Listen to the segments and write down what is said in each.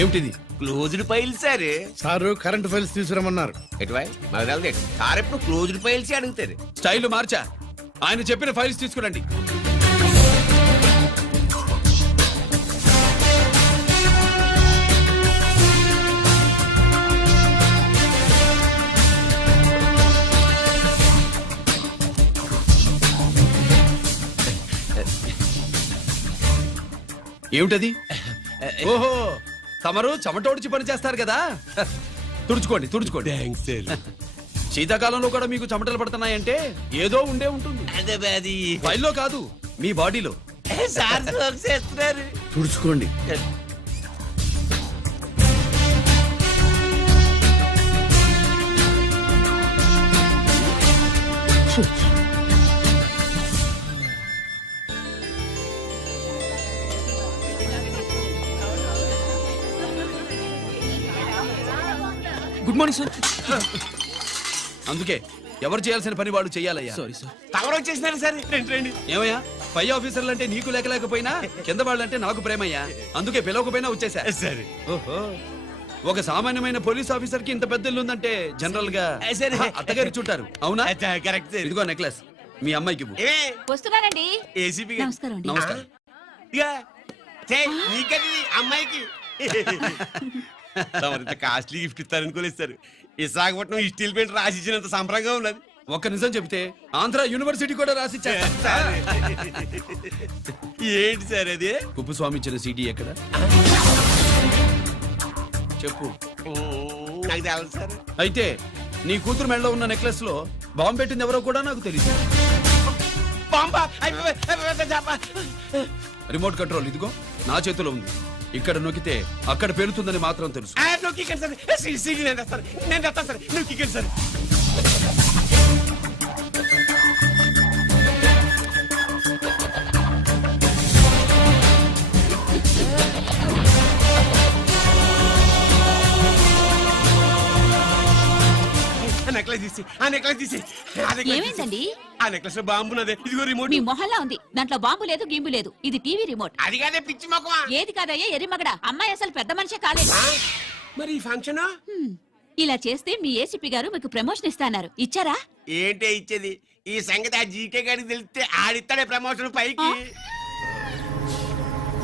ఏమిటిది? Closed file sir. Sir current files తీసుకురమ్మన్నారు. ఎటువై మాకు తెలదు సార్ ఎప్పుడు క్లోజ్డ్ ఫైల్స్ అడుగుతారు? స్టైల్ మార్చా. ఆయన చెప్పిన ఫైల్స్ తీసుకురండి. ఏమిటది? ఓహో! తమరు చెమటోడిచి పని చేస్తారు కదా. తుడుచుకోండి తుడుచుకోండి. థ్యాంక్స్ శీతాకాలంలో కూడా మీకు చెమటలు పడుతున్నాయంటే ఏదో ఉండే ఉంటుంది. అదే అది ఫైల్లో కాదు మీ బాడీలో. సార్ జోక్స్ చేస్తున్నారు. తుడుచుకోండి. గుడ్ మార్నింగ్ సార్ అందుకే ఎవరు చేయాల్సిన పని వాళ్ళు చేయాలయ్యా. సారీ సార్ తమరు వచ్చేసినారు సార్. రండి రండి ఏమయ్యా? పై ఆఫీసర్లు అంటే నీకు లేక లేకపోయినా కింద వాళ్ళంటే నాకు ప్రేమయ్యా. అందుకే పిలవకపోయినా వచ్చేసా. సరే. ఓహో. ఒక సామాన్యమైన పోలీస్ ఆఫీసర్కి ఇంత పెద్ద ఇల్లు ఉందంటే జనరల్గా. అత్తగారు చుట్టారు. అవునా? కరెక్ట్ ఇదిగో నెక్లెస్. మీ అమ్మాయికి వస్తున్నానండి ఏసీపీ నమస్కారం అండి. నమస్కారం. నీకది అమ్మాయికి. తమరింత కాస్ట్లీ గిఫ్ట్ ఇస్తారనుకోలేదు సార్ విశాఖపట్నం ఈ స్టీల్ పెయింట్ రాసి ఇచ్చినంత సంబరంగా ఉన్నది. ఒక్క నిజం చెబితే ఆంధ్ర యూనివర్సిటీ కూడా రాసిచ్చా ఏంటి సార్ అది? కుప్పస్వామి ఇచ్చిన సీడీ ఎక్కడ? చెప్పు. మ్మ్, నాకు తెలదు సార్. అయితే నీ కూతురు మెడలో ఉన్న నెక్లెస్లో బాంబు పెట్టింది ఎవరో కూడా నాకు తెలియదు. రిమోట్ కంట్రోల్ ఇదిగో నా చేతిలో ఉంది. ఇక్కడ నొక్కితే అక్కడ పేలుతుందని మాత్రం తెలుసు. ఆ, నువ్వు నేను తెస్తాను. నేను తెస్తాను సార్. తీసి ఆ నెక్లెస్ తీసి. ఏమైందండి? ఆ నెక్లెస్లో బాంబు ఉన్నది. ఇదిగో రిమోట్ మీ మొహల్లా ఉంది. దాంట్లో బాంబు లేదు గింబు లేదు. ఇది టీవీ రిమోట్ అది కాదే పిచ్చి మొక్కమా ఏది కాదయ్యా ఎర్రిమగడ అమ్మాయి అసలు పెద్ద మనిషే కాలేదు. మరి ఈ ఫంక్షన్. ఇలా చేస్తే మీ ఏసీపీ గారు మీకు ప్రమోషన్ ఇస్తాన్నారు. ఇచ్చారా? ఏంటే ఇచ్చేది? ఈ సంగతి ఆ జీకే గారికి తెలిస్తే ఆడిస్తాడే ప్రమోషన్ పైకి.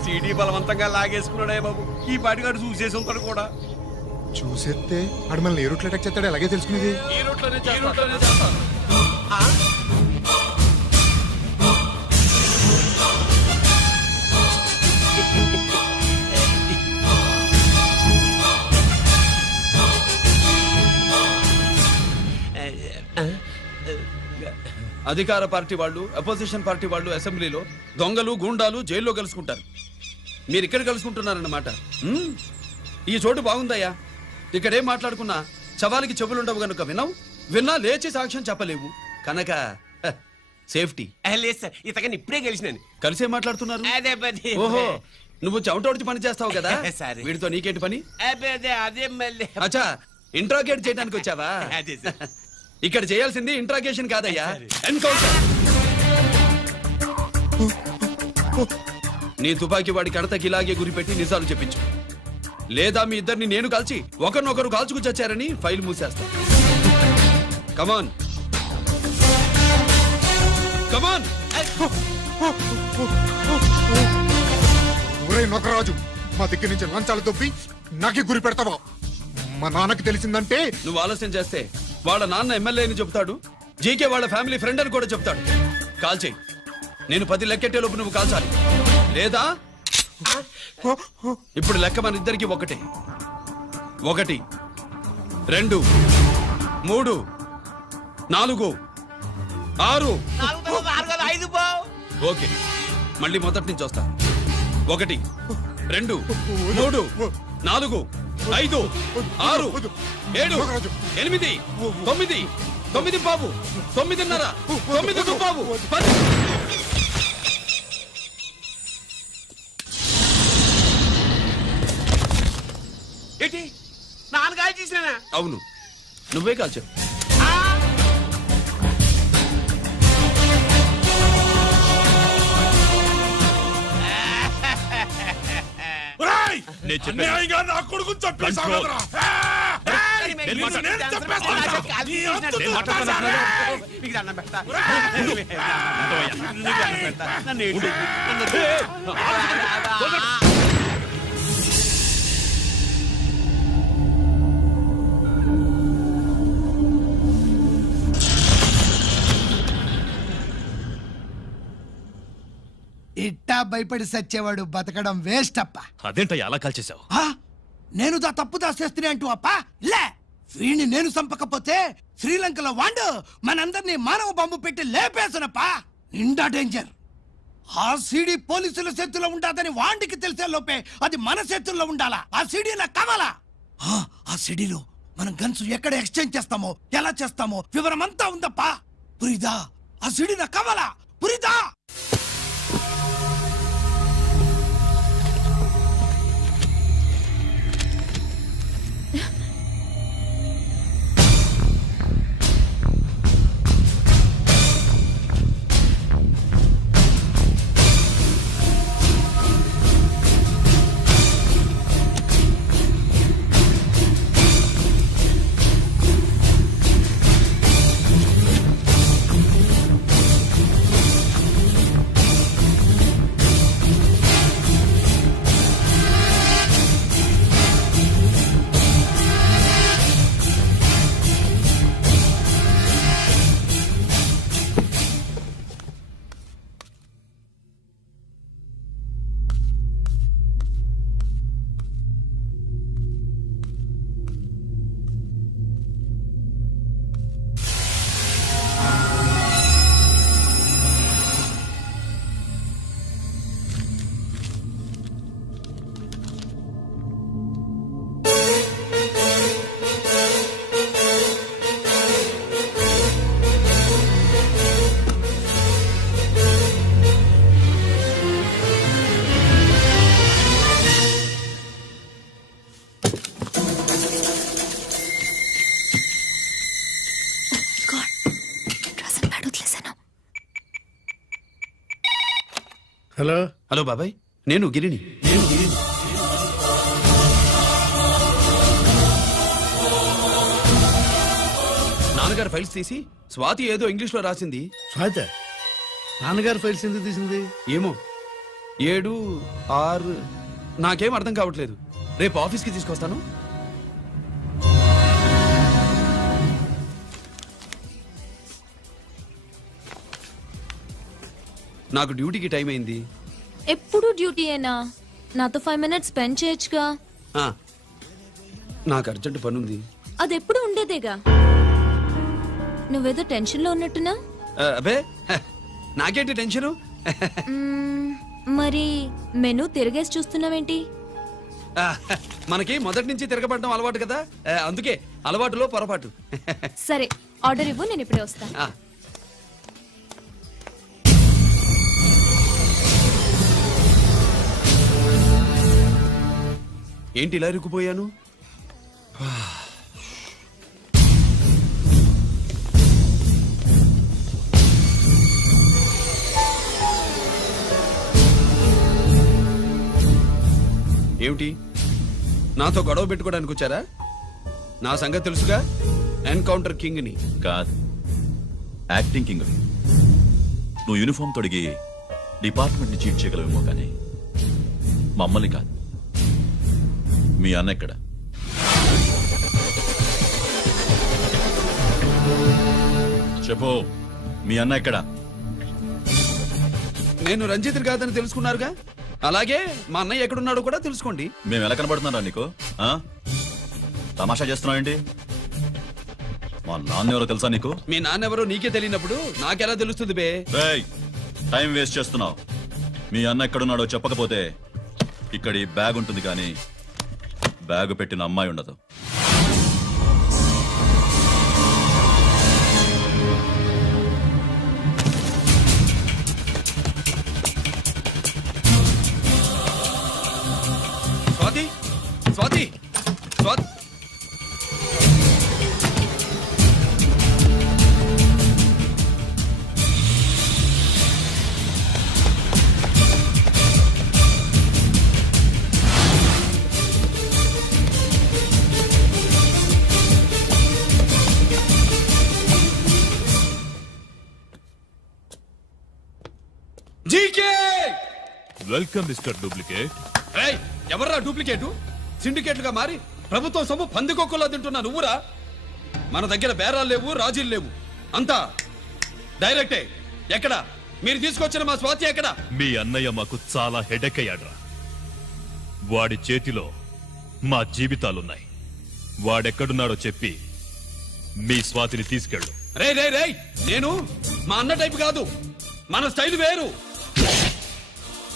సిడి బలవంతంగా లాగేసుకున్నాడే బాబు. ఈ పాటిగాడు చూసేసి ఉంటాడు కూడా. చూసేస్తే ఆడు మనల్ని ఏ రూట్లో అటాక్ చేస్తాడో ఎలాగే తెలుసుకునేది ఈ రూట్లోనే చేస్తా, ఈ రూట్లోనే చేస్తా. ఆ? అధికార పార్టీ వాళ్ళు అపోజిషన్ పార్టీ వాళ్ళు అసెంబ్లీలో దొంగలు గూండాలు జైల్లో కలుసుకుంటారు మీరు ఇక్కడ కలుసుకుంటున్నారన్నమాట. ఈ చోటు బాగుందయ్యా ఇక్కడేం మాట్లాడుకున్నా? చవాలికి చెవులుండవు గనుక వినవు విన్నా లేచి సాక్ష్యం చెప్పలేవు. కనుక హ, సేఫ్టీ. ఆ, లేదు సార్. ఇతగాని ఇప్పుడే గెలిచినాను. కలిసే మాట్లాడుతున్నారు? అదే పది ఓహో నువ్వు చెమటోడిచి పని చేస్తావు కదా? సరే. వీడితో నీకేంటి పని? అదే అదే అదే మళ్ళీ. అచ్చా ఇంట్రాగేట్ చేయడానికి వచ్చావా? అదే సార్. ఇక్కడ చేయాల్సింది ఇంట్రాగేషన్ కాదయ్యా. ఎన్కౌంటర్. నీ తుపాకీ వాడి కడతకి ఇలాగే గురిపెట్టి నిజాలు చెప్పించు. లేదా మీ ఇద్దరిని నేను కాల్చి ఒకరినొకరు కాల్చుకు చచ్చారని ఫైల్ మూసేస్తా. కమాన్ కమాన్ ఒరే నొకరాజు మా దగ్గర నుంచి లంచాలు దొబ్బి నాకే గురి పెడతావా? మా నాన్నకి తెలిసిందంటే నువ్వు ఆలస్యం చేస్తే వాళ్ళ నాన్న ఎమ్మెల్యే అని చెప్తాడు జీకే వాళ్ళ ఫ్యామిలీ ఫ్రెండ్ అని కూడా చెప్తాడు కాల్ చేయి. నేను పది లెక్కెట్టే లోపు నువ్వు కాల్చాలి. లేదా ఇప్పుడు లెక్క మన ఇద్దరికి ఒకటే. ఒకటి రెండు మూడు నాలుగు ఆరు. ఓకే. మళ్ళీ మొదటి నుంచి వస్తా. ఒకటి రెండు మూడు నాలుగు ఐదు ఆరు ఏడు ఎనిమిది తొమ్మిది తొమ్మిది బాబు తొమ్మిదిన్నర తొమ్మిది బాబు పది. అవును నువ్వే కాల్చావు! నేను చెప్పాను అన్యాయంగా నా కొడుకుని చంపేశావు Control. కదరా? నేను నిన్ను మాట్లాడ- నేను చంపేస్తాను. నీ అంతు నేను చూస్తాను. మాట్లాడుతున్నాను. మీకు దండం పెడతా. మీకు దండం పెడతా. నన్ను భయపడి సచ్చేవాడు బతకడం వేస్ట్ అప్ప. అదేంటయ్యా అలా కాల్చేశావు? ఆ? నేను దా తప్పు దాచేస్తున్నా అంటూ అప్ప? లే! వీణ్ణి నేను చంపకపోతే శ్రీలంకలో వాండు మనందరినీ మానవ బాంబు పెట్టి లేపేసనప్ప. నిండా డేంజర్ ఆ సీడీ పోలీసుల చేతుల్లో ఉండాదని వాండికి తెలిసే లోపే అది మన చేతుల్లో ఉండాలా? ఆ సీడీల కావాలా? ఆ, ఆ సీడీలో మనం గన్స్ ఎక్కడ ఎక్స్చేంజ్ చేస్తామో ఎలా చేస్తామో వివరం అంతా ఉందప్పా. పురిదా ఆ సీడీ నాకు కావాలా? పురిదా! హలో? హలో బాబాయ్ నేను గిరిని. నాన్నగారు ఫైల్స్ తీసి స్వాతి ఏదో ఇంగ్లీష్లో రాసింది. స్వాతి? నాన్నగారు ఫైల్స్ ఎందుకు తీసింది? ఏమో. ఏడు ఆరు నాకేం అర్థం కావట్లేదు. రేపు ఆఫీస్కి తీసుకొస్తాను. నాకు డ్యూటీకి టైం అయింది. ఎప్పుడు డ్యూటీయేనా నాతో ఫైవ్ మినిట్స్ స్పెండ్ చేయొచ్చుగా. ఆ, నాకు అర్జెంట్ పని ఉంది అది ఎప్పుడు ఉండేదేగా? నువ్వేదో టెన్షన్లో ఉన్నట్టునా? ఆ, అబే హ, నాకేంటి టెన్షను మ్మ్, మరి మెను తిరిగేసి చూస్తున్నావేంటి? ఆ, మనకి మొదటి నుంచి తిరగబడడం అలవాటు కదా. ఆ, అందుకే అలవాటులో పొరపాటు. సరే ఆర్డర్ ఇవ్వు నేను ఇప్పుడే వస్తాను ఆ, ఏంటి ఇలా ఇరుక్కుపోయాను? ఏమిటి? నాతో గొడవ పెట్టుకోవడానికి వచ్చారా? నా సంగతి తెలుసుగా? ఎన్కౌంటర్ కింగ్ని. కాదు. యాక్టింగ్ కింగ్ నువ్వు యూనిఫామ్ తొడిగి డిపార్ట్మెంట్ని చీట్ చేయగలవేమో కానీ మమ్మల్ని కాదు. మీ అన్న ఎక్కడ? చెప్పు మీ అన్న ఎక్కడ? నేను రంజిత్ కాదని తెలుసుకున్నారుగా? అలాగే మా అన్నయ్య ఎక్కడున్నాడో కూడా తెలుసుకోండి. మేము ఎలా కనబడుతున్నారా నీకు? ఆ? తమాషా చేస్తున్నావేంటి మా నాన్న ఎవరో తెలుసా నీకు? మీ నాన్నెవరో నీకే తెలియనప్పుడు నాకెలా తెలుస్తుంది బే? రేయ్ టైం వేస్ట్ చేస్తున్నావు. మీ అన్న ఎక్కడున్నాడో చెప్పకపోతే ఇక్కడ ఈ బ్యాగ్ ఉంటుంది కానీ బ్యాగ్ పెట్టిన అమ్మాయి ఉండదు. Welcome mister duplicate. ఏయ్ ఎవర్రా డూప్లికేటు? సిండికేట్లుగా మారి ప్రభుత్వం సొమ్ము పందికొక్కులో తింటున్నా నువ్వురా? మన దగ్గర బేరాలు లేవు రాజీలు లేవు. అంతా డైరెక్టే. ఎక్కడ? మీరు తీసుకొచ్చిన మా స్వాతి ఎక్కడ? మీ అన్నయ్య మాకు చాలా హెడెక్ అయ్యాడ్రా. వాడి చేతిలో మా జీవితాలున్నాయి. వాడెక్కడున్నాడో చెప్పి మీ స్వాతిని తీసుకెళ్ళు. రే రే రే నేను మా అన్న టైప్ కాదు. మన స్టైల్ వేరు.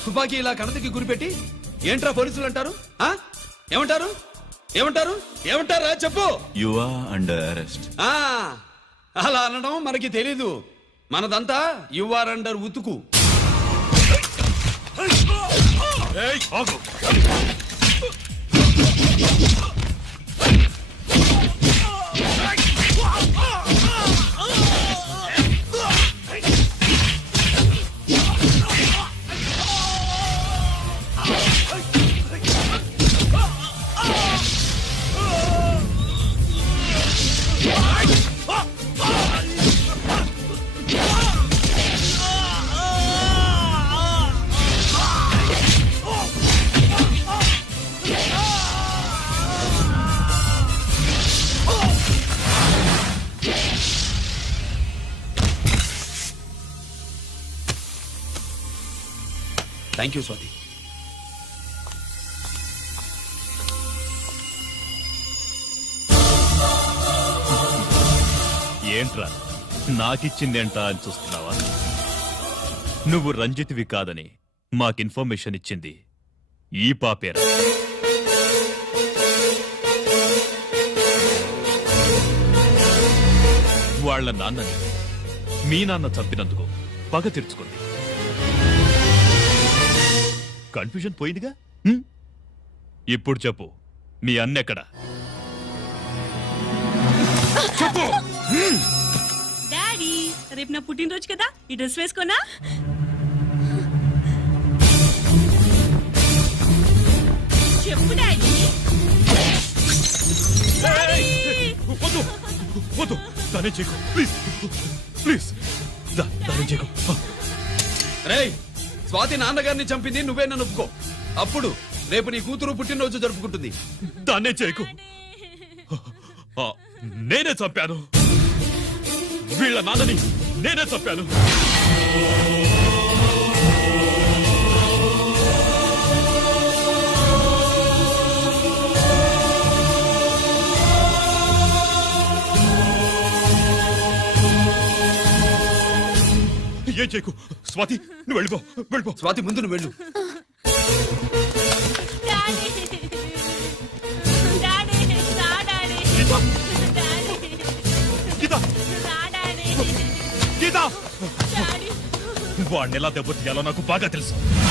తుపాకీ ఇలా కణతికి గురిపెట్టి ఏంట్రా పోలీసులు అంటారు? ఆ? ఏమంటారు? ఏమంటారు? ఏమంటారా? చెప్పు. యు ఆర్ అండర్ అరెస్ట్ ఆ అలా అనడం మనకి తెలీదు. మనదంతా యువర్ అండర్ ఉతుకు. థ్యాంక్ యూ స్వాతి ఏంట్రా? నాకిచ్చిందేంటా అని చూస్తున్నావా? నువ్వు రంజిత్వి కాదని మాకు ఇన్ఫర్మేషన్ ఇచ్చింది ఈ పాపేరా. వాళ్ళ నాన్నని మీ నాన్న చంపినందుకు పగ తీర్చుకుంది. కన్ఫ్యూజన్ పోయిందిగా? హ్మ్? ఇప్పుడు చెప్పు మీ అన్నెక్కడా డాడీ రేపు నా పుట్టినరోజు కదా? ఈ డ్రెస్ వేసుకోనా? చెప్పు డాడీ. వద్దు వద్దు దానే చేయకు. ప్లీజ్ ప్లీజ్ దా దానే చేయకు. రేయ్ స్వాతి నాన్నగారిని చంపింది నువ్వే నన్ను ఒప్పుకో. అప్పుడు రేపు నీ కూతురు పుట్టినరోజు జరుపుకుంటుంది. దాన్నే చేయకు. ఆ, నేనే చంపాను. వీళ్ళ నాన్నని నేనే చంపాను. ఏం చేయకు? స్వాతి నువ్వు వెళ్ళిపో వెళ్ళిపో. స్వాతి ముందు నువ్వు వెళ్ళు. గీత. వాడిని ఎలా దెబ్బతీయాలో నాకు బాగా తెలుసు.